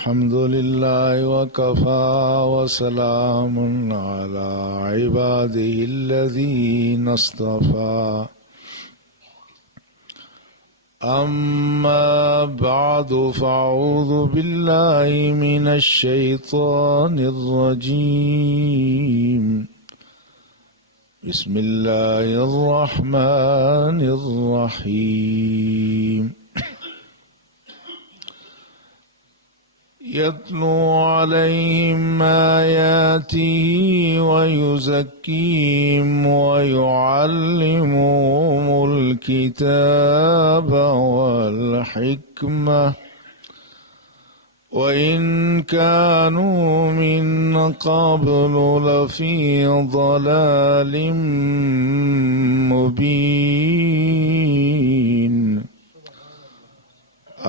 الحمد لله وكفى وسلام على عباده الذين اصطفى أما بعد فأعوذ بالله من الشيطان الرجيم بسم الله الرحمن الرحيم يتلو عليهم آياته ويزكيهم ويعلمهم الكتاب والحكمة وإن كانوا من قبل لفي ضلال مبين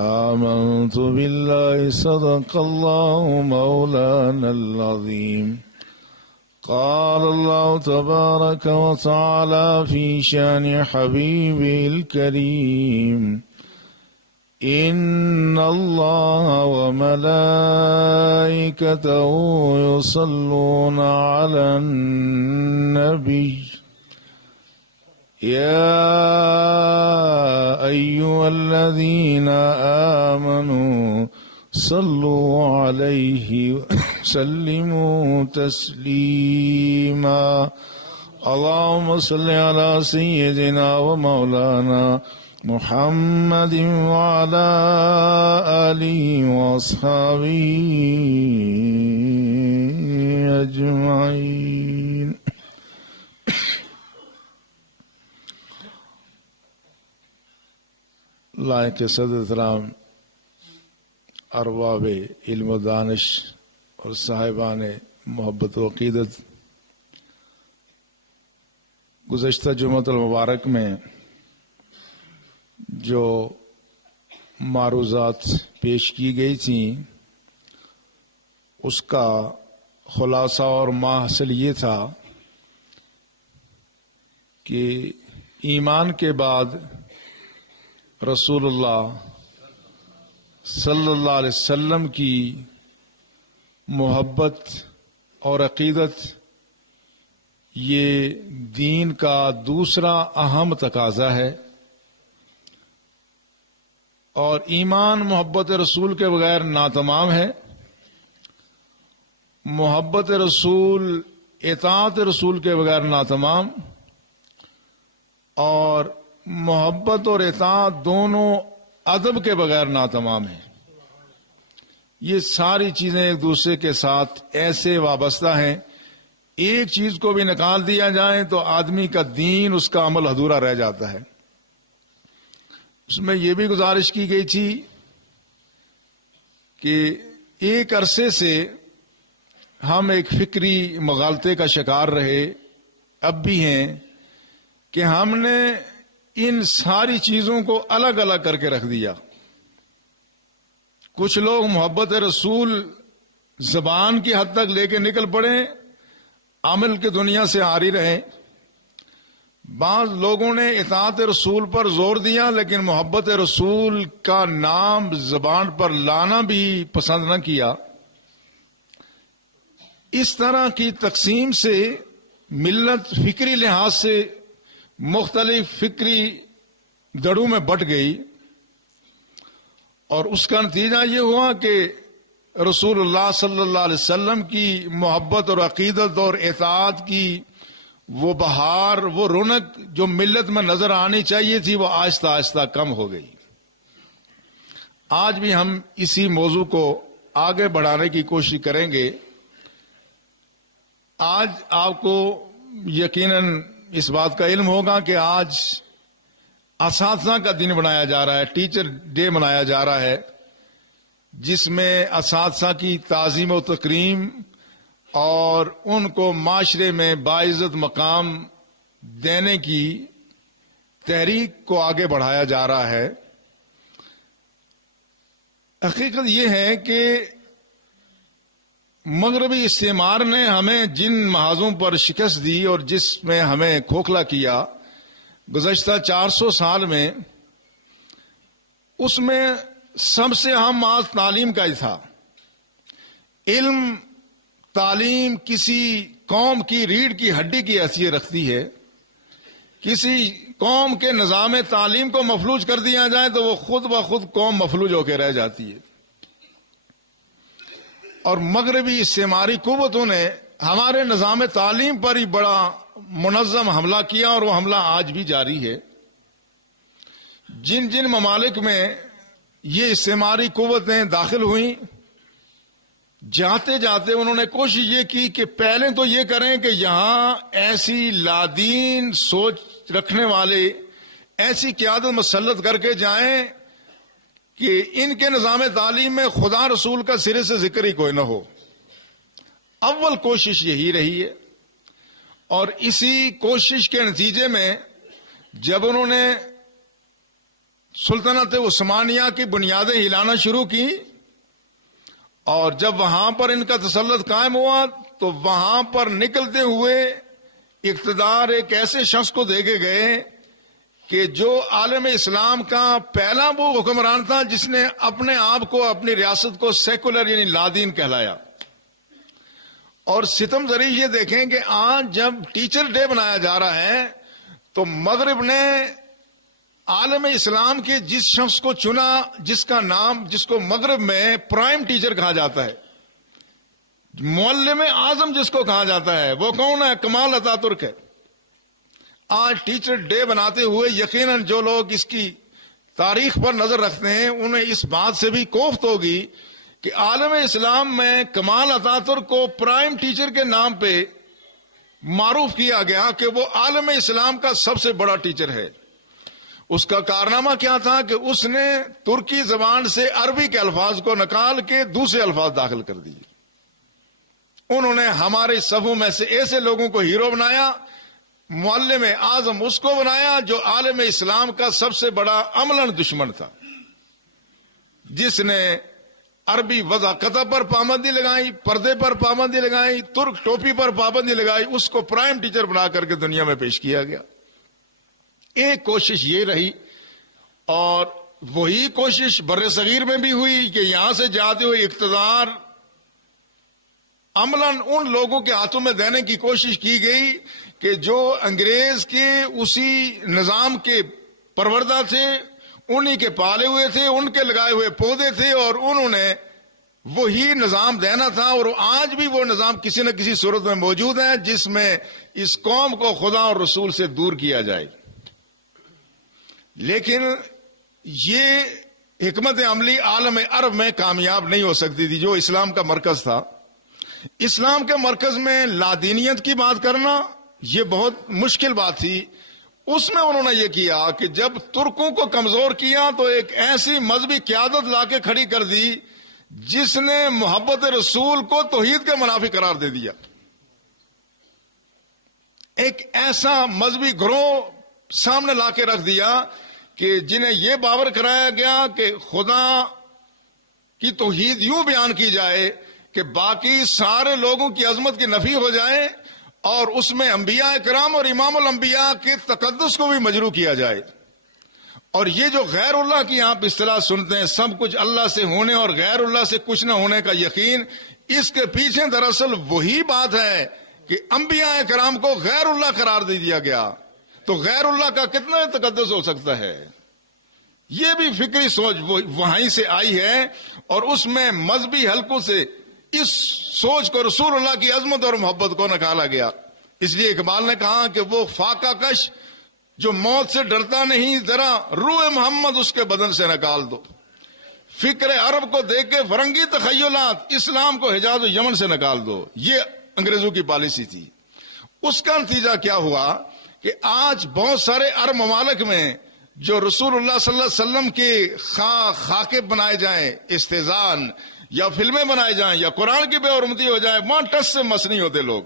آمنت بالله صدق الله مولانا العظيم قال الله تبارك وتعالى في شأن حبيبه الكريم إن الله وملائكته يصلون على النبي يا أيها الذين آمنوا صلوا عليه وسلموا تسليما اللهم صل على سيدنا ومولانا محمد وعلى آله وأصحابه أجمعين لائق صدر احترام ارباب علم و دانش اور صاحبان محبت و عقیدت، گزشتہ جمعۃ المبارک میں جو معروضات پیش کی گئی تھیں اس کا خلاصہ اور ماحصل یہ تھا کہ ایمان کے بعد رسول اللہ صلی اللہ علیہ وسلم کی محبت اور عقیدت یہ دین کا دوسرا اہم تقاضا ہے، اور ایمان محبت رسول کے بغیر ناتمام ہے۔ محبت رسول اطاعت رسول کے بغیر ناتمام، اور محبت اور اطاعت دونوں ادب کے بغیر ناتمام ہیں۔ یہ ساری چیزیں ایک دوسرے کے ساتھ ایسے وابستہ ہیں، ایک چیز کو بھی نکال دیا جائے تو آدمی کا دین، اس کا عمل ادھورا رہ جاتا ہے۔ اس میں یہ بھی گزارش کی گئی تھی کہ ایک عرصے سے ہم ایک فکری مغالطے کا شکار رہے، اب بھی ہیں، کہ ہم نے ان ساری چیزوں کو الگ الگ کر کے رکھ دیا۔ کچھ لوگ محبت رسول زبان کی حد تک لے کے نکل پڑے، عمل کی دنیا سے عاری رہے۔ بعض لوگوں نے اطاعت رسول پر زور دیا لیکن محبت رسول کا نام زبان پر لانا بھی پسند نہ کیا۔ اس طرح کی تقسیم سے ملت فکری لحاظ سے مختلف فکری دڑوں میں بٹ گئی، اور اس کا نتیجہ یہ ہوا کہ رسول اللہ صلی اللہ علیہ وسلم کی محبت اور عقیدت اور اطاعت کی وہ بہار، وہ رونق جو ملت میں نظر آنی چاہیے تھی، وہ آہستہ آہستہ کم ہو گئی۔ آج بھی ہم اسی موضوع کو آگے بڑھانے کی کوشش کریں گے۔ آج آپ کو یقیناً اس بات کا علم ہوگا کہ آج اساتذہ کا دن منایا جا رہا ہے، ٹیچر ڈے منایا جا رہا ہے، جس میں اساتذہ کی تعظیم و تکریم اور ان کو معاشرے میں باعزت مقام دینے کی تحریک کو آگے بڑھایا جا رہا ہے۔ حقیقت یہ ہے کہ مغربی استعمار نے ہمیں جن محاذوں پر شکست دی اور جس میں ہمیں کھوکھلا کیا گزشتہ 400 سال میں، اس میں سب سے اہم محاذ تعلیم کا ہی تھا۔ علم تعلیم کسی قوم کی ریڑھ کی ہڈی کی حیثیت رکھتی ہے. کسی قوم کے نظام تعلیم کو مفلوج کر دیا جائے تو وہ خود بخود قوم مفلوج ہو کے رہ جاتی ہے. اور مغربی استعماری قوتوں نے ہمارے نظام تعلیم پر ہی بڑا منظم حملہ کیا اور وہ حملہ آج بھی جاری ہے. جن جن ممالک میں یہ استعماری قوتیں داخل ہوئیں، جاتے جاتے انہوں نے کوشش یہ کی کہ پہلے تو یہ کریں کہ یہاں ایسی لادین سوچ رکھنے والے ایسی قیادت مسلط کر کے جائیں کہ ان کے نظام تعلیم میں خدا رسول کا سرے سے ذکر ہی کوئی نہ ہو. اول کوشش یہی رہی ہے، اور اسی کوشش کے نتیجے میں جب انہوں نے سلطنت عثمانیہ کی بنیادیں ہلانا شروع کی اور جب وہاں پر ان کا تسلط قائم ہوا تو وہاں پر نکلتے ہوئے اقتدار ایک ایسے شخص کو دے کے گئے کہ جو عالم اسلام کا پہلا وہ حکمران تھا جس نے اپنے آپ کو، اپنی ریاست کو سیکولر یعنی لادین کہلایا. اور ستم ذریعہ یہ دیکھیں کہ آج جب ٹیچر ڈے منایا جا رہا ہے تو مغرب نے عالم اسلام کے جس شخص کو چنا جس کا نام، جس کو مغرب میں پرائم ٹیچر کہا جاتا ہے، معلم اعظم جس کو کہا جاتا ہے، وہ کون ہے؟ کمال اتا ترک ہے. آج ٹیچر ڈے بناتے ہوئے یقیناً جو لوگ اس کی تاریخ پر نظر رکھتے ہیں انہیں اس بات سے بھی کوفت ہوگی کہ عالم اسلام میں کمال اتا ترک کو پرائم ٹیچر کے نام پہ معروف کیا گیا کہ وہ عالم اسلام کا سب سے بڑا ٹیچر ہے. اس کا کارنامہ کیا تھا کہ اس نے ترکی زبان سے عربی کے الفاظ کو نکال کے دوسرے الفاظ داخل کر دیے. انہوں نے ہمارے صفوں میں سے ایسے لوگوں کو ہیرو بنایا. معلم اعظم اس کو بنایا جو عالم اسلام کا سب سے بڑا عملاً دشمن تھا، جس نے عربی وضع قطع پر پابندی لگائی، پردے پر پابندی لگائی، ترک ٹوپی پر پابندی لگائی، اس کو پرائم ٹیچر بنا کر کے دنیا میں پیش کیا گیا. ایک کوشش یہ رہی، اور وہی کوشش بر صغیر میں بھی ہوئی کہ یہاں سے جاتے ہوئے اقتدار عملاً ان لوگوں کے ہاتھوں میں دینے کی کوشش کی گئی کہ جو انگریز کے اسی نظام کے پروردہ تھے، انہی کے پالے ہوئے تھے، ان کے لگائے ہوئے پودے تھے، اور انہوں نے وہی نظام دینا تھا. اور آج بھی وہ نظام کسی نہ کسی صورت میں موجود ہے جس میں اس قوم کو خدا اور رسول سے دور کیا جائے. لیکن یہ حکمت عملی عالم عرب میں کامیاب نہیں ہو سکتی تھی جو اسلام کا مرکز تھا. اسلام کے مرکز میں لادینیت کی بات کرنا یہ بہت مشکل بات تھی. اس میں انہوں نے یہ کیا کہ جب ترکوں کو کمزور کیا تو ایک ایسی مذہبی قیادت لا کے کھڑی کر دی جس نے محبت رسول کو توحید کے منافی قرار دے دیا. ایک ایسا مذہبی گروہ سامنے لا کے رکھ دیا کہ جنہیں یہ باور کرایا گیا کہ خدا کی توحید یوں بیان کی جائے کہ باقی سارے لوگوں کی عظمت کی نفی ہو جائے، اور اس میں انبیاء کرام اور امام الانبیاء کے تقدس کو بھی مجروح کیا جائے. اور یہ جو غیر اللہ کی آپ اصطلاح سنتے ہیں، سب کچھ اللہ سے ہونے اور غیر اللہ سے کچھ نہ ہونے کا یقین، اس کے پیچھے دراصل وہی بات ہے کہ انبیاء کرام کو غیر اللہ قرار دے دیا گیا. تو غیر اللہ کا کتنا تقدس ہو سکتا ہے؟ یہ بھی فکری سوچ وہیں سے آئی ہے، اور اس میں مذہبی حلقوں سے اس سوچ کو رسول اللہ کی عظمت اور محبت کو نکالا گیا. اس لیے اقبال نے کہا کہ وہ فاقہ کش جو موت سے ڈرتا نہیں، ذرا روح محمد اس کے بدن سے نکال دو. فکر عرب کو دیکھ کے فرنگی تخیلات، اسلام کو حجاز و یمن سے نکال دو. یہ انگریزوں کی پالیسی تھی. اس کا نتیجہ کیا ہوا کہ آج بہت سارے عرب ممالک میں جو رسول اللہ صلی اللہ علیہ وسلم کے خاکے بنائے جائیں، استحزان، یا فلمیں بنائے جائیں، یا قرآن کی بے حرمتی ہو جائے، وہاں ٹس سے مس نہیں ہوتے لوگ.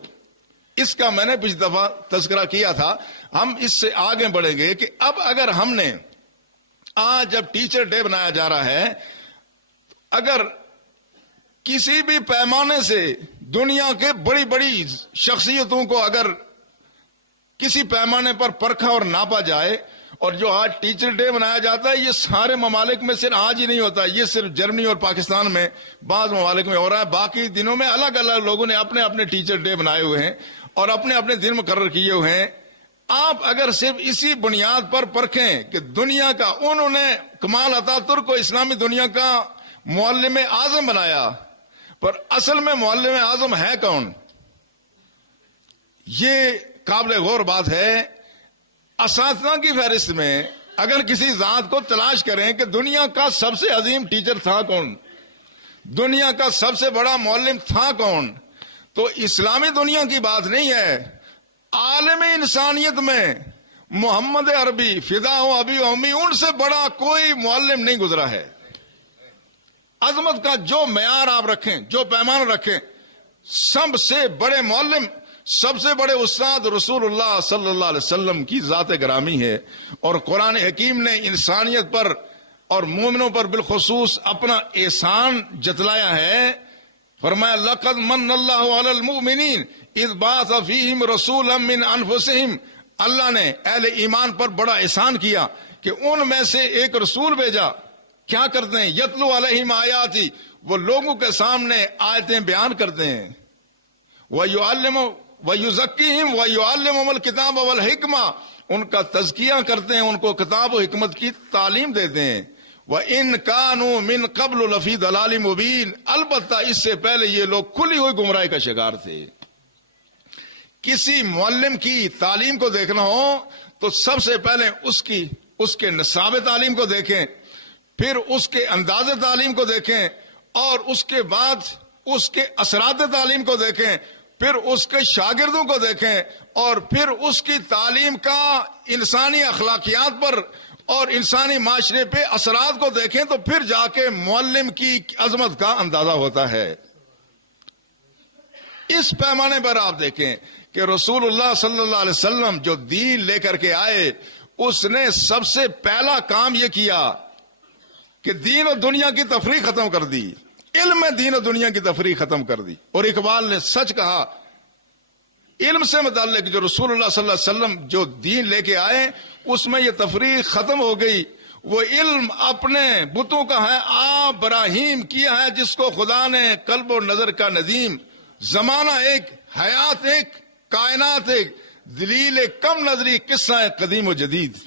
اس کا میں نے پچھلی دفعہ تذکرہ کیا تھا. ہم اس سے آگے بڑھیں گے کہ اب اگر ہم نے آج جب ٹیچر ڈے بنایا جا رہا ہے، اگر کسی بھی پیمانے سے دنیا کے بڑی بڑی شخصیتوں کو اگر کسی پیمانے پر پرکھا اور ناپا جائے اور جو آج ٹیچر ڈے منایا جاتا ہے یہ سارے ممالک میں صرف آج ہی نہیں ہوتا، یہ صرف جرمنی اور پاکستان میں بعض ممالک میں ہو رہا ہے، باقی دنوں میں الگ الگ لوگوں نے اپنے اپنے ٹیچر ڈے بنائے ہوئے ہیں اور اپنے اپنے دن مقرر کیے ہوئے ہیں۔ آپ اگر صرف اسی بنیاد پر پرکھیں کہ دنیا کا انہوں نے کمال اتاترک کو اسلامی دنیا کا معلم اعظم بنایا، پر اصل میں معلم اعظم ہے کون؟ یہ قابل غور بات ہے۔ اساتذہ کی فہرست میں اگر کسی ذات کو تلاش کریں کہ دنیا کا سب سے عظیم ٹیچر تھا کون، دنیا کا سب سے بڑا معلم تھا کون، تو اسلامی دنیا کی بات نہیں ہے، عالم انسانیت میں محمد عربی فدا ہو ابی و امی، ان سے بڑا کوئی معلم نہیں گزرا ہے۔ عظمت کا جو معیار آپ رکھیں، جو پیمانہ رکھیں، سب سے بڑے معلم، سب سے بڑے استاد رسول اللہ صلی اللہ علیہ وسلم کی ذات گرامی ہے۔ اور قرآن حکیم نے انسانیت پر اور مومنوں پر بالخصوص اپنا احسان جتلایا ہے۔ فرمایا لقد من اللہ علی المؤمنین اذ بعث فیہم رسولا من انفسہم، اللہ نے اہل ایمان پر بڑا احسان کیا کہ ان میں سے ایک رسول بھیجا۔ کیا کرتے ہیں؟ یتلو علیہم آیاتی، وہ لوگوں کے سامنے آیتیں بیان کرتے ہیں، وَيُزَكِّيهِمْ وَيُعَلِّمُهُمُ الْكِتَابَ وَالْحِكْمَةَ، ان کا تزکیہ کرتے ہیں، ان کو کتاب و حکمت کی تعلیم دیتے ہیں۔ وَإِن كَانُوا مِن قَبْلُ لَفِي ضَلَالٍ مُبِينٍ، البتہ اس سے پہلے یہ لوگ کھلی ہوئی گمراہی کا شکار تھے۔ کسی معلم کی تعلیم کو دیکھنا ہو تو سب سے پہلے اس کے نصاب تعلیم کو دیکھیں، پھر اس کے انداز تعلیم کو دیکھیں، اور اس کے بعد اس کے اثرات تعلیم کو دیکھیں، پھر اس کے شاگردوں کو دیکھیں، اور پھر اس کی تعلیم کا انسانی اخلاقیات پر اور انسانی معاشرے پہ اثرات کو دیکھیں، تو پھر جا کے معلم کی عظمت کا اندازہ ہوتا ہے۔ اس پیمانے پر آپ دیکھیں کہ رسول اللہ صلی اللہ علیہ وسلم جو دین لے کر کے آئے، اس نے سب سے پہلا کام یہ کیا کہ دین اور دنیا کی تفریق ختم کر دی، علم میں دین اور دنیا کی تفریق ختم کر دی۔ اور اقبال نے سچ کہا، علم سے متعلق جو رسول اللہ صلی اللہ علیہ وسلم جو دین لے کے آئے، اس میں یہ تفریق ختم ہو گئی۔ وہ علم اپنے بتوں کا ہے، ابراہیم کیا ہے جس کو خدا نے قلب و نظر کا ندیم، زمانہ ایک، حیات ایک، کائنات ایک، دلیل کم نظری، قصہ قدیم و جدید۔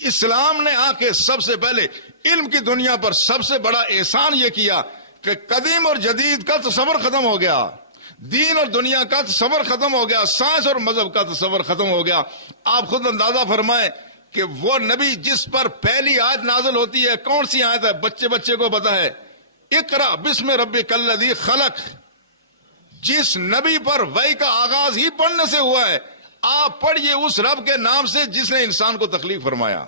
اسلام نے آ کے سب سے پہلے علم کی دنیا پر سب سے بڑا احسان یہ کیا کہ قدیم اور جدید کا تصور ختم ہو گیا، دین اور دنیا کا تصور ختم ہو گیا، سائنس اور مذہب کا تصور ختم ہو گیا۔ آپ خود اندازہ فرمائیں کہ وہ نبی جس پر پہلی آیت نازل ہوتی ہے، کون سی آیت ہے؟ بچے کو پتا ہے، اقرا بسم ربک الذی خلق۔ جس نبی پر وحی کا آغاز ہی پڑھنے سے ہوا ہے، آپ پڑھیے اس رب کے نام سے جس نے انسان کو تخلیق فرمایا۔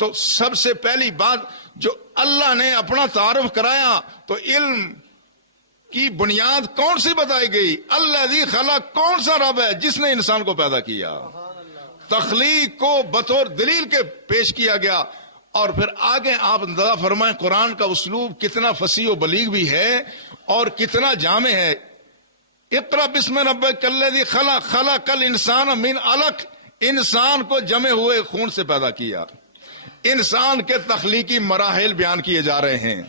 تو سب سے پہلی بات جو اللہ نے اپنا تعارف کرایا تو علم کی بنیاد کون سی بتائی گئی؟ الذی خلق، کون سا رب ہے جس نے انسان کو پیدا کیا؟ تخلیق کو بطور دلیل کے پیش کیا گیا۔ اور پھر آگے آپ اندازہ فرمائیں قرآن کا اسلوب کتنا فصیح و بلیغ بھی ہے اور کتنا جامع ہے۔ اقرا بسم ربک الذی خلق، خلق الانسان من علق، انسان کو جمے ہوئے خون سے پیدا کیا۔ انسان کے تخلیقی مراحل بیان کیے جا رہے ہیں،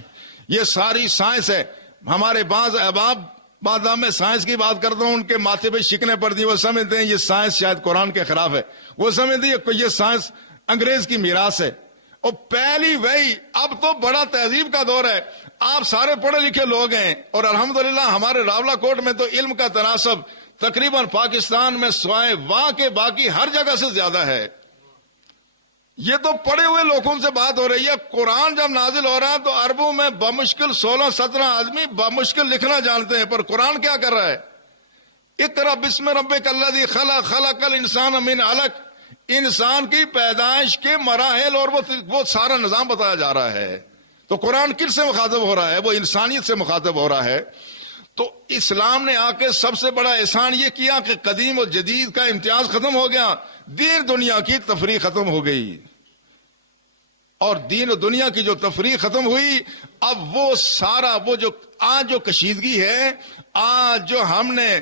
یہ ساری سائنس ہے۔ ہمارے بعض احباب بعد میں سائنس کی بات کرتا ہوں، ان کے ماتھے پہ شکنیں پڑتی ہیں، وہ سمجھتے ہیں یہ سائنس شاید قرآن کے خلاف ہے، وہ سمجھتے ہیں یہ سائنس انگریز کی میراث ہے۔ اور پہلی وہی، اب تو بڑا تہذیب کا دور ہے، آپ سارے پڑھے لکھے لوگ ہیں، اور الحمدللہ ہمارے راولہ کوٹ میں تو علم کا تناسب تقریباً پاکستان میں سوائے وہاں کے باقی ہر جگہ سے زیادہ ہے۔ یہ تو پڑھے ہوئے لوگوں سے بات ہو رہی ہے۔ قرآن جب نازل ہو رہا ہے تو عربوں میں بمشکل 16-17 آدمی بمشکل لکھنا جانتے ہیں، پر قرآن کیا کر رہا ہے؟ اقرا بسم ربک الذی خلق، خلق الانسان من علق، انسان کی پیدائش کے مراحل اور وہ سارا نظام بتایا جا رہا ہے۔ تو قرآن کس سے مخاطب ہو رہا ہے؟ وہ انسانیت سے مخاطب ہو رہا ہے۔ تو اسلام نے آ کے سب سے بڑا احسان یہ کیا کہ قدیم اور جدید کا امتیاز ختم ہو گیا، دین دنیا کی تفریق ختم ہو گئی۔ اور دین و دنیا کی جو تفریق ختم ہوئی، اب وہ سارا وہ جو آج جو کشیدگی ہے، آج جو ہم نے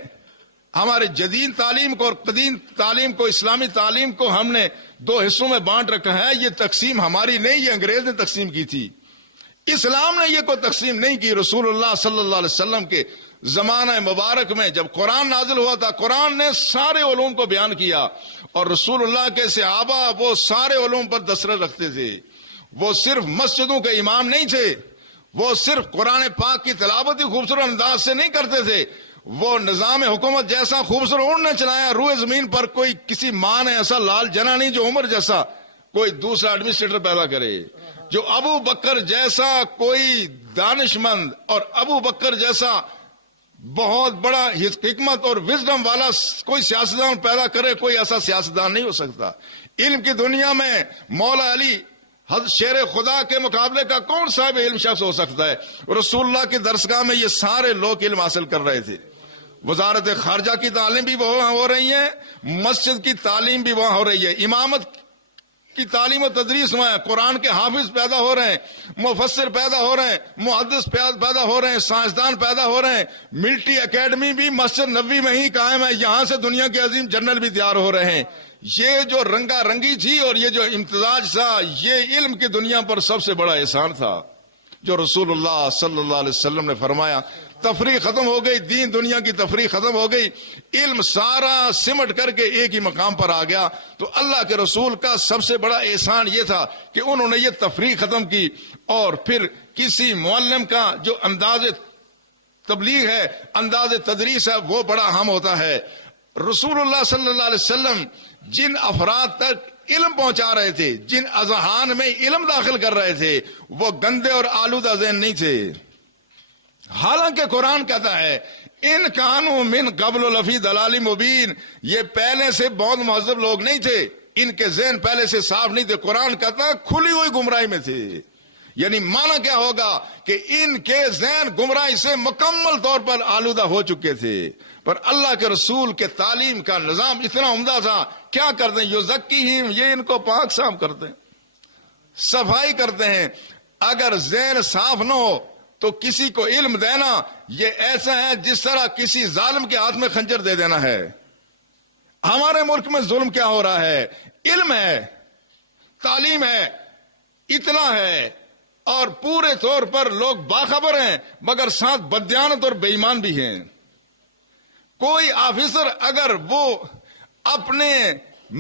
ہمارے جدید تعلیم کو اور قدیم تعلیم کو، اسلامی تعلیم کو ہم نے دو حصوں میں بانٹ رکھا ہے. یہ تقسیم ہماری نہیں، یہ انگریز نے تقسیم کی تھی. اسلام نے یہ کوئی تقسیم نہیں کی. رسول اللہ صلی اللہ علیہ وسلم کے زمانہ مبارک میں جب قرآن نازل ہوا تھا، قرآن نے سارے علوم کو بیان کیا، اور رسول اللہ کے صحابہ وہ سارے علوم پر دسترس رکھتے تھے. وہ صرف مسجدوں کے امام نہیں تھے، وہ صرف قرآن پاک کی تلاوت ہی خوبصورت انداز سے نہیں کرتے تھے، وہ نظام حکومت جیسا خوبصورت انہوں نے چلایا. روئے زمین پر کوئی کسی ماں نے ایسا لال جنا نہیں جو عمر جیسا کوئی دوسرا ایڈمنسٹریٹر پیدا کرے، جو ابو بکر جیسا کوئی دانش مند اور ابو بکر جیسا بہت بڑا حکمت اور وزڈم والا کوئی سیاستدان پیدا کرے. کوئی ایسا سیاستدان نہیں ہو سکتا. علم کی دنیا میں مولا علی حضرت شیر خدا کے مقابلے کا کون صاحب علم شخص ہو سکتا ہے؟ رسول اللہ کی درسگاہ میں یہ سارے لوگ علم حاصل کر رہے تھے. وزارت خارجہ کی تعلیم بھی وہاں ہو رہی ہے، مسجد کی تعلیم بھی وہاں ہو رہی ہے، امامت کی تعلیم و تدریس وہاں ہے، قرآن کے حافظ پیدا ہو رہے ہیں، مفسر پیدا ہو رہے ہیں، محدث پیدا ہو رہے ہیں، سائنسدان پیدا ہو رہے ہیں. ملٹری اکیڈمی بھی مسجد نبوی میں ہی قائم ہے، یہاں سے دنیا کے عظیم جنرل بھی تیار ہو رہے ہیں. یہ جو رنگا رنگی تھی اور یہ جو امتزاج تھا، یہ علم کی دنیا پر سب سے بڑا احسان تھا جو رسول اللہ صلی اللہ علیہ وسلم نے فرمایا. تفریح ختم ہو گئی، دین دنیا کی تفریح ختم ہو گئی، علم سارا سمٹ کر کے ایک ہی مقام پر آ گیا. تو اللہ کے رسول کا سب سے بڑا احسان یہ تھا کہ انہوں نے یہ تفریح ختم کی، اور پھر کسی معلم کا جو انداز تبلیغ ہے، انداز تدریس ہے، وہ بڑا اہم ہوتا ہے. رسول اللہ صلی اللہ علیہ وسلم جن افراد تک علم پہنچا رہے تھے، جن اذہان میں علم داخل کر رہے تھے، وہ گندے اور آلودہ ذہن نہیں تھے. حالانکہ قرآن کہتا ہے ان کانوا من قبل لفی ضلال مبین، یہ پہلے سے بہت مہذب لوگ نہیں تھے، ان کے ذہن پہلے سے صاف نہیں تھے. قرآن کہتا ہے کھلی ہوئی گمراہی میں تھے. یعنی معنی کیا ہوگا کہ ان کے ذہن گمراہی سے مکمل طور پر آلودہ ہو چکے تھے. پر اللہ کے رسول کے تعلیم کا نظام اتنا عمدہ تھا. کیا کرتے ہیں؟ یزکیہم، یہ ان کو پاک صاف کرتے ہیں، صفائی کرتے ہیں. اگر ذہن صاف نہ ہو تو کسی کو علم دینا یہ ایسا ہے جس طرح کسی ظالم کے ہاتھ میں خنجر دے دینا ہے. ہمارے ملک میں ظلم کیا ہو رہا ہے؟ علم ہے، تعلیم ہے، اطلاع ہے، اور پورے طور پر لوگ باخبر ہیں، مگر ساتھ بددیانت اور بے ایمان بھی ہیں. کوئی آفیسر اگر وہ اپنے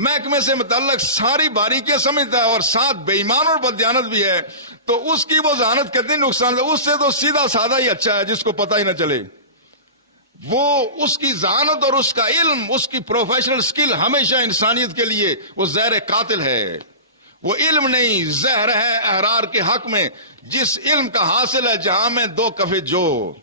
محکمے سے متعلق ساری باریکیاں سمجھتا ہے اور ساتھ بے ایمان اور بددیانت بھی ہے تو اس کی وہ ذہانت کتنی نقصان ہے. اس سے تو سیدھا سادہ ہی اچھا ہے جس کو پتہ ہی نہ چلے. وہ اس کی ذہانت اور اس کا علم، اس کی پروفیشنل سکل ہمیشہ انسانیت کے لیے وہ زہر قاتل ہے. وہ علم نہیں، زہر ہے احرار کے حق میں. جس علم کا حاصل ہے جہاں میں دو کفے جو،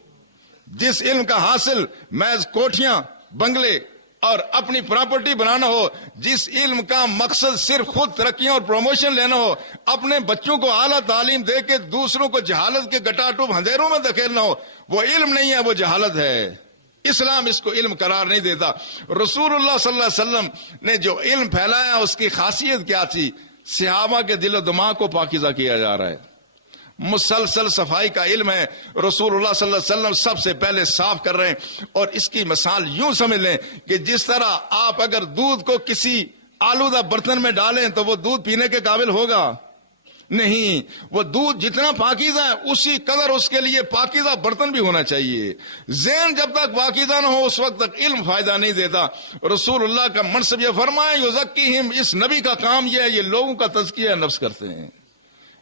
جس علم کا حاصل محض کوٹھیاں، بنگلے اور اپنی پراپرٹی بنانا ہو، جس علم کا مقصد صرف خود ترقیاں اور پروموشن لینا ہو، اپنے بچوں کو اعلیٰ تعلیم دے کے دوسروں کو جہالت کے گٹاٹوب اندھیروں میں دھکیلنا ہو، وہ علم نہیں ہے، وہ جہالت ہے. اسلام اس کو علم قرار نہیں دیتا. رسول اللہ صلی اللہ علیہ وسلم نے جو علم پھیلایا اس کی خاصیت کیا تھی؟ صحابہ کے دل و دماغ کو پاکیزہ کیا جا رہا ہے. مسلسل صفائی کا علم ہے. رسول اللہ صلی اللہ علیہ وسلم سب سے پہلے صاف کر رہے ہیں. اور اس کی مثال یوں سمجھ لیں کہ جس طرح آپ اگر دودھ کو کسی آلودہ برتن میں ڈالیں تو وہ دودھ پینے کے قابل ہوگا نہیں. وہ دودھ جتنا پاکیزہ ہے اسی قدر اس کے لیے پاکیزہ برتن بھی ہونا چاہیے. ذہن جب تک پاکیزہ نہ ہو اس وقت تک علم فائدہ نہیں دیتا. رسول اللہ کا منصب یہ فرمائے یزکیہم، اس نبی کا کام یہ ہے، یہ لوگوں کا تزکیہ نفس کرتے ہیں.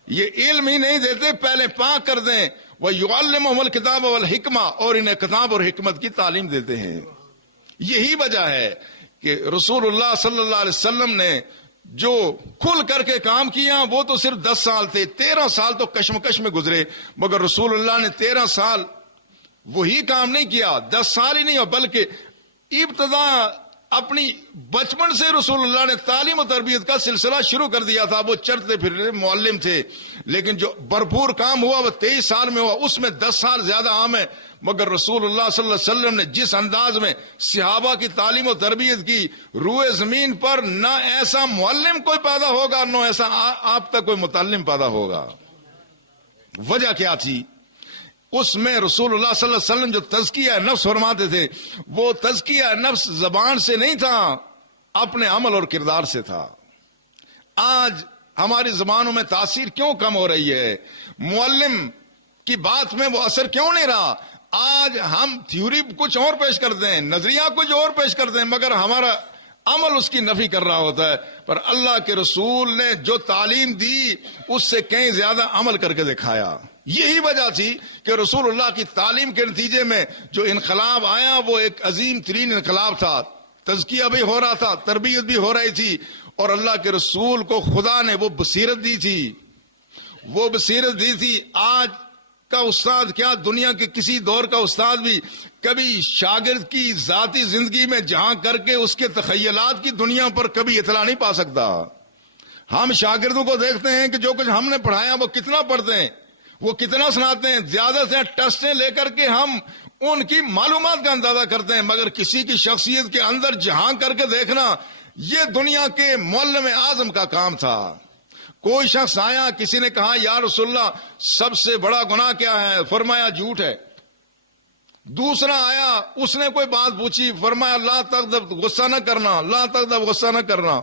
یہ علم ہی نہیں دیتے، پہلے پاک کر دیں. وَيُعَلِّمُهُمُ الْكِتَابَ وَالْحِكْمَةَ، اور انہیں کتاب اور حکمت کی تعلیم دیتے ہیں. یہی وجہ ہے کہ رسول اللہ صلی اللہ علیہ وسلم نے جو کھل کر کے کام کیا وہ تو صرف 10 سال تھے. 13 سال تو کشمکش میں گزرے، مگر رسول اللہ نے 13 سال وہی کام نہیں کیا. 10 سال ہی نہیں، بلکہ ابتدا اپنی بچپن سے رسول اللہ نے تعلیم و تربیت کا سلسلہ شروع کر دیا تھا. وہ چلتے پھرتے معلم تھے، لیکن جو بھرپور کام ہوا وہ 23 سال میں ہوا. اس میں 10 سال زیادہ عام ہے. مگر رسول اللہ صلی اللہ علیہ وسلم نے جس انداز میں صحابہ کی تعلیم و تربیت کی، روئے زمین پر نہ ایسا معلم کوئی پیدا ہوگا، نہ ایسا آپ تک کوئی متعلم پیدا ہوگا. وجہ کیا تھی؟ اس میں رسول اللہ صلی اللہ علیہ وسلم جو تزکیہ نفس فرماتے تھے وہ تزکیہ نفس زبان سے نہیں تھا، اپنے عمل اور کردار سے تھا۔ آج ہماری زبانوں میں تاثیر کیوں کم ہو رہی ہے؟ معلم کی بات میں وہ اثر کیوں نہیں رہا؟ آج ہم تھیوری کچھ اور پیش کرتے ہیں، نظریہ کچھ اور پیش کرتے ہیں، مگر ہمارا عمل اس کی نفی کر رہا ہوتا ہے۔ پر اللہ کے رسول نے جو تعلیم دی اس سے کہیں زیادہ عمل کر کے دکھایا۔ یہی وجہ تھی کہ رسول اللہ کی تعلیم کے نتیجے میں جو انقلاب آیا وہ ایک عظیم ترین انقلاب تھا۔ تزکیہ بھی ہو رہا تھا، تربیت بھی ہو رہی تھی، اور اللہ کے رسول کو خدا نے وہ بصیرت دی تھی، وہ بصیرت دی تھی۔ آج کا استاد کیا، دنیا کے کسی دور کا استاد بھی کبھی شاگرد کی ذاتی زندگی میں جہاں کر کے اس کے تخیلات کی دنیا پر کبھی اطلاع نہیں پا سکتا۔ ہم شاگردوں کو دیکھتے ہیں کہ جو کچھ ہم نے پڑھایا وہ کتنا پڑھتے ہیں، وہ کتنا سناتے ہیں، زیادہ سے ٹیسٹیں لے کر کے ہم ان کی معلومات کا اندازہ کرتے ہیں، مگر کسی کی شخصیت کے اندر جہاں کر کے دیکھنا یہ دنیا کے معلم اعظم کا کام تھا۔ کوئی شخص آیا، کسی نے کہا یا رسول اللہ سب سے بڑا گناہ کیا ہے؟ فرمایا جھوٹ ہے۔ دوسرا آیا، اس نے کوئی بات پوچھی، فرمایا لا تغضب، غصہ نہ کرنا، لا تغضب، غصہ نہ کرنا۔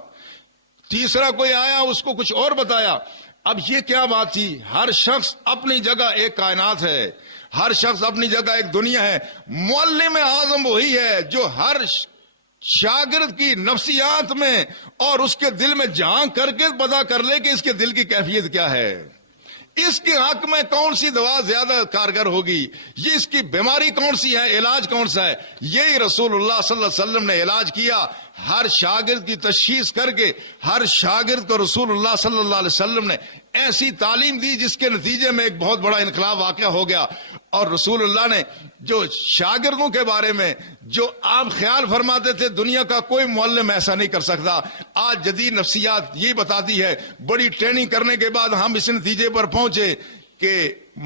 تیسرا کوئی آیا، اس کو کچھ اور بتایا۔ اب یہ کیا بات تھی؟ ہر شخص اپنی جگہ ایک کائنات ہے، ہر شخص اپنی جگہ ایک دنیا ہے۔ معلم اعظم وہی ہے جو ہر شاگرد کی نفسیات میں اور اس کے دل میں جھانک کر کے پتا کر لے کہ اس کے دل کی کیفیت کیا ہے، اس کے حق میں کون سی دوا زیادہ کارگر ہوگی، یہ اس کی بیماری کون سی ہے، علاج کون سا ہے۔ یہی رسول اللہ صلی اللہ علیہ وسلم نے علاج کیا۔ ہر شاگرد کی تشخیص کر کے ہر شاگرد کو رسول اللہ صلی اللہ علیہ وسلم نے ایسی تعلیم دی جس کے نتیجے میں ایک بہت بڑا انقلاب واقع ہو گیا۔ اور رسول اللہ نے جو شاگردوں کے بارے میں جو آپ خیال فرماتے تھے دنیا کا کوئی معلم ایسا نہیں کر سکتا، آج جدید نفسیات یہ بتاتی ہے۔ بڑی ٹریننگ کرنے کے بعد ہم اس نتیجے پر پہنچے کہ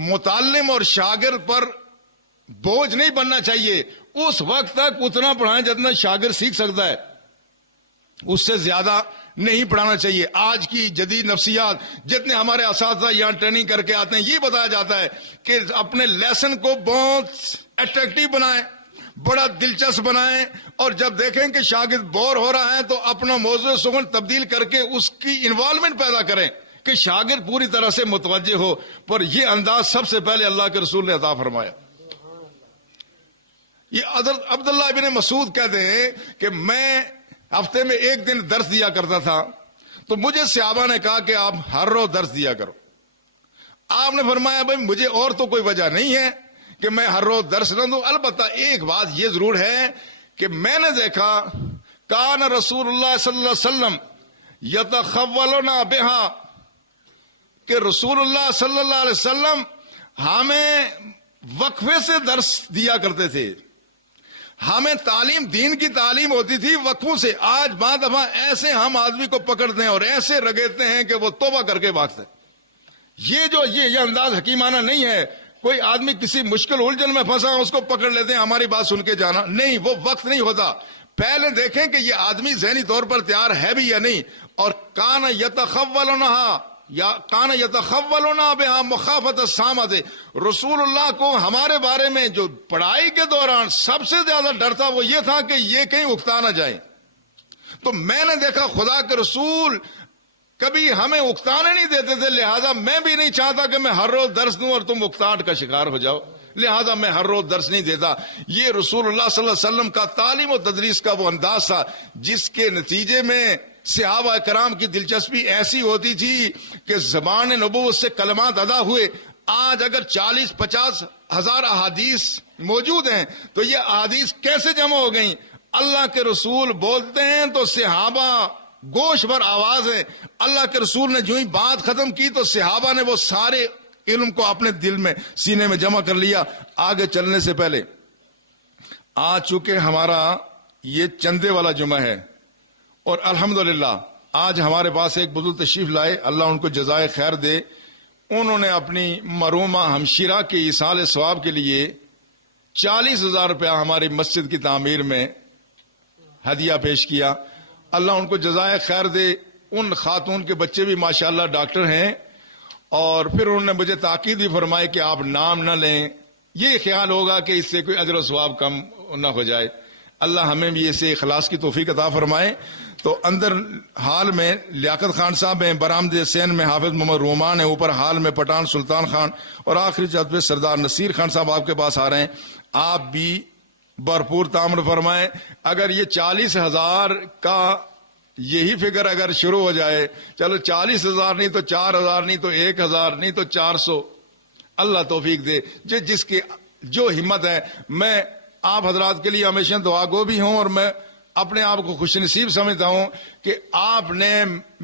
متعلم اور شاگرد پر بوجھ نہیں بننا چاہیے۔ اس وقت تک اتنا پڑھائیں جتنا شاگرد سیکھ سکتا ہے، اس سے زیادہ نہیں پڑھانا چاہیے۔ آج کی جدید نفسیات جتنے ہمارے اساتذہ یہاں ٹریننگ کر کے آتے ہیں یہ بتایا جاتا ہے کہ اپنے لیسن کو بہت اٹریکٹیو بنائیں، بڑا دلچسپ بنائیں، اور جب دیکھیں کہ شاگرد بور ہو رہا ہے تو اپنا موضوع سخن تبدیل کر کے اس کی انوالومنٹ پیدا کریں کہ شاگرد پوری طرح سے متوجہ ہو۔ پر یہ انداز سب سے پہلے اللہ کے رسول نے عطا فرمایا۔ یہ حضرت عبداللہ بن مسعود کہتے ہیں کہ میں ہفتے میں ایک دن درس دیا کرتا تھا، تو مجھے صحابہ نے کہا کہ آپ ہر روز درس دیا کرو۔ آپ نے فرمایا بھائی مجھے اور تو کوئی وجہ نہیں ہے کہ میں ہر روز درس نہ دوں، البتہ ایک بات یہ ضرور ہے کہ میں نے دیکھا کان رسول اللہ صلی اللہ علیہ وسلم یتخولنا بہا، کہ رسول اللہ صلی اللہ علیہ وسلم ہمیں وقفے سے درس دیا کرتے تھے، ہمیں تعلیم دین کی تعلیم ہوتی تھی وقفوں سے۔ آج بعد دفعہ ایسے ہم آدمی کو پکڑتے ہیں اور ایسے رگڑتے ہیں کہ وہ توبہ کر کے بھاگتے ہیں۔ یہ انداز حکیمانہ نہیں ہے۔ کوئی آدمی کسی مشکل الجھن میں پھنسا اس کو پکڑ لیتے ہیں ہماری بات سن کے جانا، نہیں، وہ وقت نہیں ہوتا۔ پہلے دیکھیں کہ یہ آدمی ذہنی طور پر تیار ہے بھی یا نہیں۔ اور کان یتخولنا بہا مخافت السامۃ، رسول اللہ کو ہمارے بارے میں جو پڑھائی کے دوران سب سے زیادہ ڈر تھا وہ یہ تھا کہ یہ کہیں اکتا نہ جائیں۔ تو میں نے دیکھا خدا کے رسول کبھی ہمیں اکتانے نہیں دیتے تھے، لہذا میں بھی نہیں چاہتا کہ میں ہر روز درس دوں اور تم اکتاہٹ کا شکار ہو جاؤ، لہذا میں ہر روز درس نہیں دیتا۔ یہ رسول اللہ صلی اللہ علیہ وسلم کا تعلیم و تدریس کا وہ انداز تھا جس کے نتیجے میں صحابہ کرام کی دلچسپی ایسی ہوتی تھی کہ زبان نبوت سے کلمات ادا ہوئے۔ آج اگر 40-50 ہزار احادیث موجود ہیں تو یہ احادیث کیسے جمع ہو گئیں؟ اللہ کے رسول بولتے ہیں تو صحابہ گوش بر آواز ہے، اللہ کے رسول نے جو ہی بات ختم کی تو صحابہ نے وہ سارے علم کو اپنے دل میں سینے میں جمع کر لیا۔ آگے چلنے سے پہلے آج چونکہ ہمارا یہ چندے والا جمعہ ہے اور الحمدللہ آج ہمارے پاس ایک بزرگ تشریف لائے، اللہ ان کو جزائے خیر دے۔ انہوں نے اپنی مرحومہ ہمشیرہ کے ایصال ثواب کے لیے 40,000 روپیہ ہماری مسجد کی تعمیر میں ہدیہ پیش کیا، اللہ ان کو جزائے خیر دے۔ ان خاتون کے بچے بھی ماشاءاللہ ڈاکٹر ہیں، اور پھر انہوں نے مجھے تاکید بھی فرمائی کہ آپ نام نہ لیں، یہ خیال ہوگا کہ اس سے کوئی اجر و ثواب کم نہ ہو جائے. اللہ ہمیں بھی اسے اخلاص کی توفیق عطا فرمائے. تو اندر ہال میں لیاقت خان صاحب ہیں، برآمد حسین میں حافظ محمد رومان ہیں، اوپر ہال میں پٹھان سلطان خان، اور آخری چھت پہ سردار نصیر خان صاحب آپ کے پاس آ رہے ہیں. آپ بھی بھرپور تعامل فرمائیں. اگر یہ 40,000 کا یہی فکر اگر شروع ہو جائے، چلو 40,000 نہیں تو 4,000 نہیں تو 1,000 نہیں تو 400، اللہ توفیق دے. جس کی جو ہمت ہے. میں آپ حضرات کے لیے ہمیشہ دعا گو بھی ہوں، اور میں اپنے آپ کو خوش نصیب سمجھتا ہوں کہ آپ نے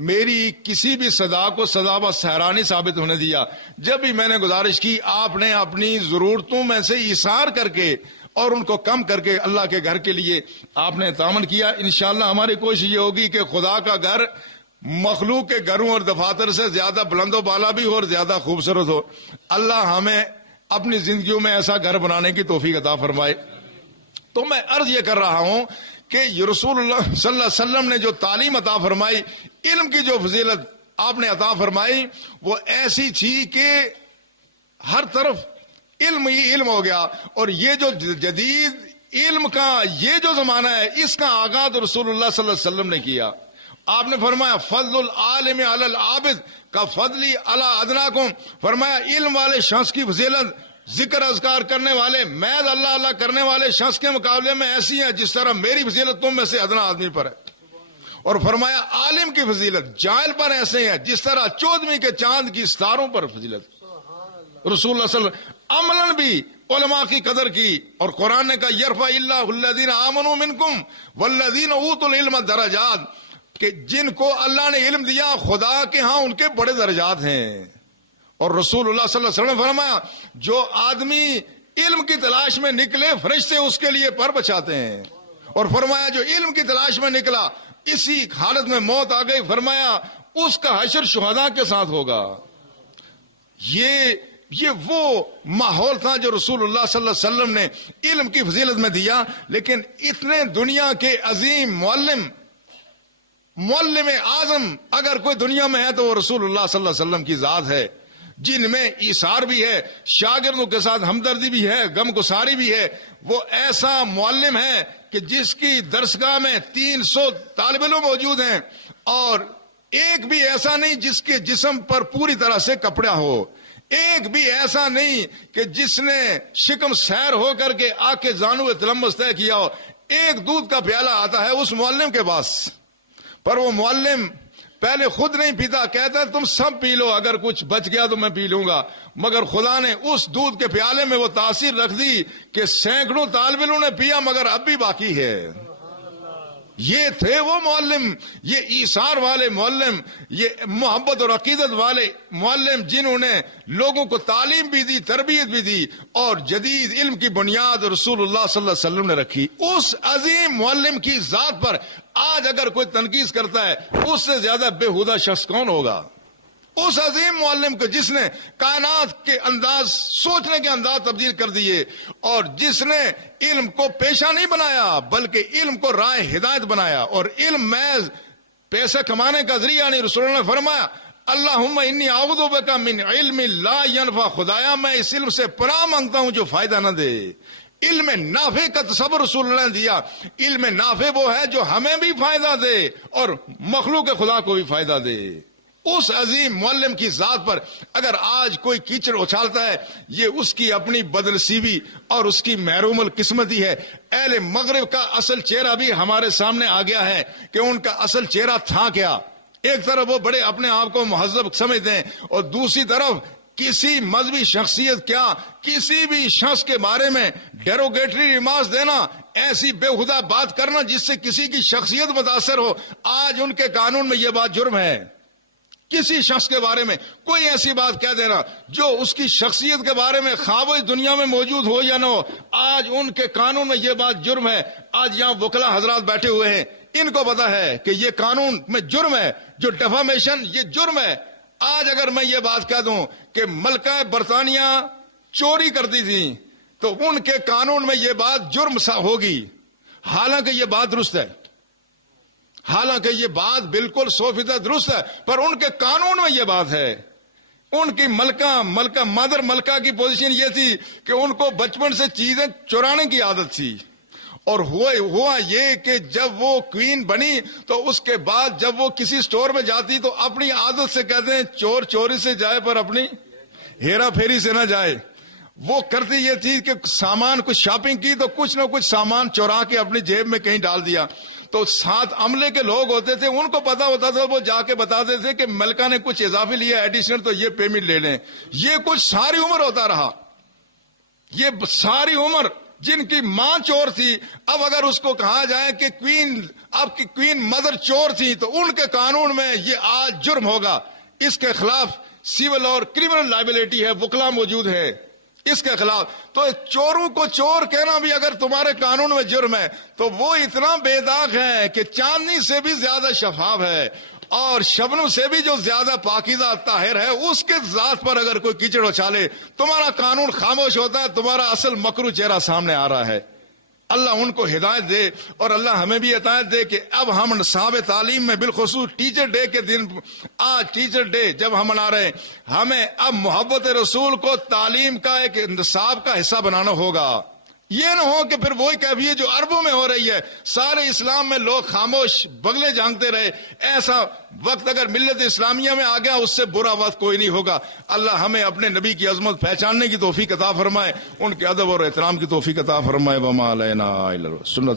میری کسی بھی صدا کو صدا و صحرا نہیں ثابت ہونے دیا. جب بھی میں نے گزارش کی، آپ نے اپنی ضرورتوں میں سے ایثار کر کے اور ان کو کم کر کے اللہ کے گھر کے لیے آپ نے تعاون کیا. انشاءاللہ ہماری کوشش یہ ہوگی کہ خدا کا گھر مخلوق کے گھروں اور دفاتر سے زیادہ بلند و بالا بھی ہو اور زیادہ خوبصورت ہو. اللہ ہمیں اپنی زندگیوں میں ایسا گھر بنانے کی توفیق عطا فرمائے. تو میں عرض یہ کر رہا ہوں کہ رسول اللہ صلی اللہ علیہ وسلم نے جو تعلیم عطا فرمائی، علم کی جو فضیلت آپ نے عطا فرمائی، وہ ایسی تھی کہ ہر طرف علم ہی علم ہو گیا. اور یہ جو جدید علم کا یہ جو زمانہ ہے، اس کا آغاز رسول اللہ صلی اللہ علیہ وسلم نے کیا. آپ نے فرمایا فضل العالم علی العابد کا فضلی علی ادناکم. فرمایا علم والے شخص کی فضیلت ذکر اذکار کرنے والے، محض اللہ اللہ کرنے والے شخص کے مقابلے میں ایسی ہے جس طرح میری فضیلت تم میں سے ادنا آدمی پر ہے. اور فرمایا عالم کی فضیلت جاہل پر ایسے ہے جس طرح 14ویں کے چاند کی ستاروں پر فضیلت. رسول اللہ صلی اللہ علیہ وسلم عملاً بھی علماء کی قدر کی. اور قرآن نے کہا یرفع اللہ الذین آمنوا منکم والذین اوتوا العلم درجات، کہ جن کو اللہ نے علم دیا خدا کے ہاں ان کے بڑے درجات ہیں. اور رسول اللہ صلی اللہ علیہ وسلم نے فرمایا جو آدمی علم کی تلاش میں نکلے فرشتے اس کے لیے پر بچاتے ہیں. اور فرمایا جو علم کی تلاش میں نکلا اسی حالت میں موت آ گئی، فرمایا اس کا حشر شہداء کے ساتھ ہوگا. یہ وہ ماحول تھا جو رسول اللہ صلی اللہ علیہ وسلم نے علم کی فضیلت میں دیا. لیکن اتنے دنیا کے عظیم معلم اعظم اگر کوئی دنیا میں ہے تو وہ رسول اللہ صلی اللہ علیہ وسلم کی ذات ہے، جن میں ایثار بھی ہے، شاگردوں کے ساتھ ہمدردی بھی ہے، غم گساری بھی ہے. وہ ایسا معلم ہے کہ جس کی درسگاہ میں 300 طالب علم موجود ہیں، اور ایک بھی ایسا نہیں جس کے جسم پر پوری طرح سے کپڑا ہو، ایک بھی ایسا نہیں کہ جس نے شکم سیر ہو کر کے آ کے زانو تلمس طے کیا ہو. ایک دودھ کا پیالہ آتا ہے اس معلم کے پاس، پر وہ معلم پہلے خود نہیں پیتا، کہتا ہے تم سب پی لو، اگر کچھ بچ گیا تو میں پی لوں گا. مگر خدا نے اس دودھ کے پیالے میں وہ تاثیر رکھ دی کہ سینکڑوں طالب علموں نے پیا مگر اب بھی باقی ہے. یہ تھے وہ معلم، یہ ایثار والے معلم، یہ محبت اور عقیدت والے معلم، جنہوں نے لوگوں کو تعلیم بھی دی، تربیت بھی دی، اور جدید علم کی بنیاد رسول اللہ صلی اللہ علیہ وسلم نے رکھی. اس عظیم معلم کی ذات پر آج اگر کوئی تنقید کرتا ہے اس سے زیادہ بےہودہ شخص کون ہوگا؟ اس عظیم معلم کو جس نے کائنات کے انداز، سوچنے کے انداز تبدیل کر دیے، اور جس نے علم کو پیشہ نہیں بنایا بلکہ علم کو راہ ہدایت بنایا. اور علم محض پیسہ کمانے کا ذریعہ نہیں. رسول اللہ نے فرمایا اللہم انی اعوذ بک من علم لا ینفع، خدایا میں اس علم سے پناہ مانگتا ہوں جو فائدہ نہ دے. علم نافع کا تصور رسول اللہ نے دیا. علم نافع وہ ہے جو ہمیں بھی فائدہ دے اور مخلوق خدا کو بھی فائدہ دے. اس عظیم معلم کی ذات پر اگر آج کوئی کیچڑ اچھالتا ہے، یہ اس کی اپنی بدنصیبی اور اس کی محروم القسمتی ہے. اہل مغرب کا اصل چہرہ بھی ہمارے سامنے آ گیا ہے کہ ان کا اصل چہرہ تھا کیا. ایک طرف وہ بڑے اپنے آپ کو مہذب سمجھتے ہیں، اور دوسری طرف کسی مذہبی شخصیت کیا کسی بھی شخص کے بارے میں ڈیروگیٹری ریمارکس دینا، ایسی بےہودہ بات کرنا جس سے کسی کی شخصیت متاثر ہو. آج ان کے قانون میں یہ بات جرم ہے. کسی شخص کے بارے میں کوئی ایسی بات کہہ دینا جو اس کی شخصیت کے بارے میں خواب اس دنیا میں موجود ہو یا نہ ہو، آج ان کے قانون میں یہ بات جرم ہے. آج یہاں وکلا حضرات بیٹھے ہوئے ہیں، ان کو پتا ہے کہ یہ قانون میں جرم ہے، جو ڈیفامیشن یہ جرم ہے. آج اگر میں یہ بات کہہ دوں کہ ملکہ برطانیہ چوری کرتی تھی تو ان کے قانون میں یہ بات جرم سا ہوگی، حالانکہ یہ بات درست ہے، حالانکہ یہ بات بالکل 100% درست ہے، پر ان کے قانون میں یہ بات ہے ان کی ملکہ مادر ملکہ کی پوزیشن یہ تھی کہ ان کو بچپن سے چیزیں چرانے کی عادت تھی، اور ہوا یہ کہ جب وہ کوئین بنی تو اس کے بعد جب وہ کسی سٹور میں جاتی تو اپنی عادت سے کہتے ہیں چور چوری سے جائے پر اپنی ہیرا پھیری سے نہ جائے. وہ کرتی یہ تھی کہ سامان کچھ شاپنگ کی تو کچھ نہ کچھ سامان چورا کے اپنی جیب میں کہیں ڈال دیا. تو ساتھ عملے کے لوگ ہوتے تھے، ان کو پتا ہوتا تھا، وہ جا کے بتاتے تھے کہ ملکہ نے کچھ اضافی لیا ایڈیشنل تو یہ پیمنٹ لے لیں. یہ کچھ ساری عمر ہوتا رہا، یہ ساری عمر. جن کی ماں چور تھی، اب اگر اس کو کہا جائے کہ آپ کی کوئین مدر چور تھی تو ان کے قانون میں یہ آج جرم ہوگا. اس کے خلاف سیول اور کرمنل لائبلٹی ہے، وکلا موجود ہے اس کے خلاف. تو چوروں کو چور کہنا بھی اگر تمہارے قانون میں جرم ہے تو وہ اتنا بے داغ ہے کہ چاندنی سے بھی زیادہ شفاف ہے، اور شبنم سے بھی جو زیادہ پاکیزہ طاہر ہے، اس کے ذات پر اگر کوئی کیچڑ اچھالے تمہارا قانون خاموش ہوتا ہے، تمہارا اصل مکروہ چہرہ سامنے آ رہا ہے. اللہ ان کو ہدایت دے اور اللہ ہمیں بھی ہدایت دے کہ اب ہم نصاب تعلیم میں بالخصوص ٹیچر ڈے کے دن، آج ٹیچر ڈے جب ہم منا رہے ہیں، ہمیں اب محبت رسول کو تعلیم کا ایک نصاب کا حصہ بنانا ہوگا. یہ نہ ہو کہ پھر وہی کیفیت جو عربوں میں ہو رہی ہے، سارے اسلام میں لوگ خاموش بغلے جھانکتے رہے. ایسا وقت اگر ملت اسلامیہ میں آ گیا اس سے برا وقت کوئی نہیں ہوگا. اللہ ہمیں اپنے نبی کی عظمت پہچاننے کی توفیق عطا فرمائے، ان کے ادب اور احترام کی توفیق عطا فرمائے. وما علینا الا سنت